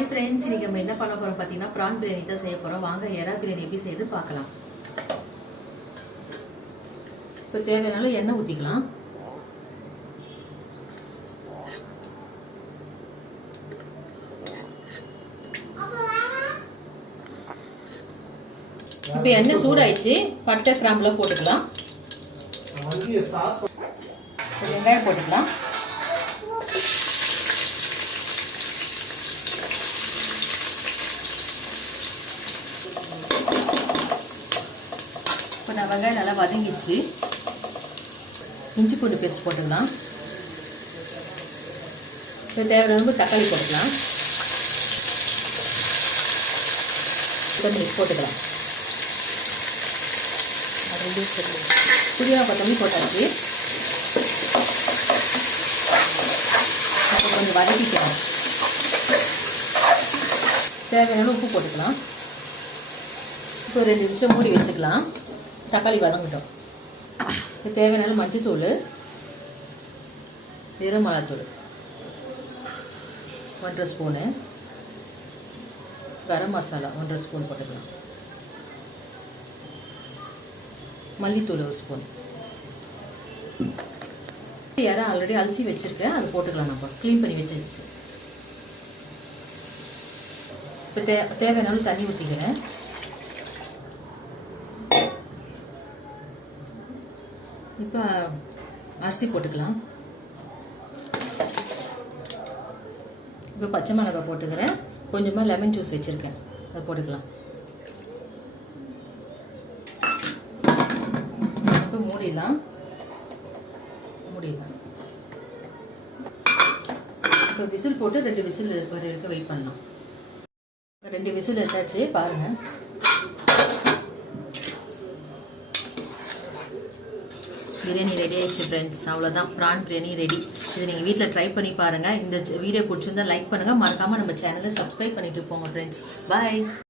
Hi friends, இன்னைக்கு நம்ம என்ன பண்ண போறோம் பார்த்தீங்கன்னா ப்ரான் பிரியாணி தான் செய்ய போறோம். வாங்க எறா பிரியாணி எப்படி செய்யறது பார்க்கலாம். இப்போ தேவையான எண்ணெய் ஊற்றிக்கலாம். இப்போ எண்ணெய் சூடாயிடுச்சு. பட்டை கிராம்புல போட்டுக்கலாம். வெங்காயம் போட்டுக்கலாம். இப்போ நான் வெங்காயம் நல்லா வதங்கிடுச்சு. இஞ்சி பூண்டு பேஸ்ட் போட்டுக்கலாம். இப்போ தேவையான தக்காளி போட்டுக்கலாம். போட்டுக்கலாம். புதினா கொத்தமல்லி போட்டாச்சு. அப்புறம் கொஞ்சம் வதக்கிக்கலாம். தேவையான உப்பு போட்டுக்கலாம். இப்போ 2 நிமிஷம் மூடி வச்சுக்கலாம். தக்காளி வதங்கட்டும். இப்போ தேவையான மஞ்சத்தூள், வெறும் மிளகாத்தூள் 1.5 ஸ்பூனு, கரம் மசாலா 1.5 ஸ்பூன் போட்டுக்கலாம். மல்லித்தூள் 1 ஸ்பூன். யாரும் ஆல்ரெடி அலசி வச்சுருக்கேன், அது போட்டுக்கலாம். நம்ம க்ளீன் பண்ணி வச்சிருச்சு. இப்போ தேவையான தண்ணி ஊற்றிக்கிறேன். இப்போ அரிசி போட்டுக்கலாம். இப்போ பச்சை மிளகாய் போட்டுக்கிறேன். கொஞ்சமாக லெமன் ஜூஸ் வச்சுருக்கேன், அதை போட்டுக்கலாம். இப்போ மூடிடலாம். இப்போ விசில் போட்டு 2 விசில் வர வரைக்கும் வெயிட் பண்ணலாம். 2 விசில் எடுத்தாச்சு, பாருங்கள். பிரியாணி ரெடி ஆயிடுச்சு ஃப்ரெண்ட்ஸ். அவ்வளோதான், ப்ரான் பிரியாணி ரெடி. இது நீங்கள் வீட்டில் ட்ரை பண்ணி பாருங்கள். இந்த வீடியோ பிடிச்சிருந்தா லைக் பண்ணுங்கள். மறக்காமல் நம்ம சேனலை சப்ஸ்கிரைப் பண்ணிட்டு போங்க ஃப்ரெண்ட்ஸ். பாய்.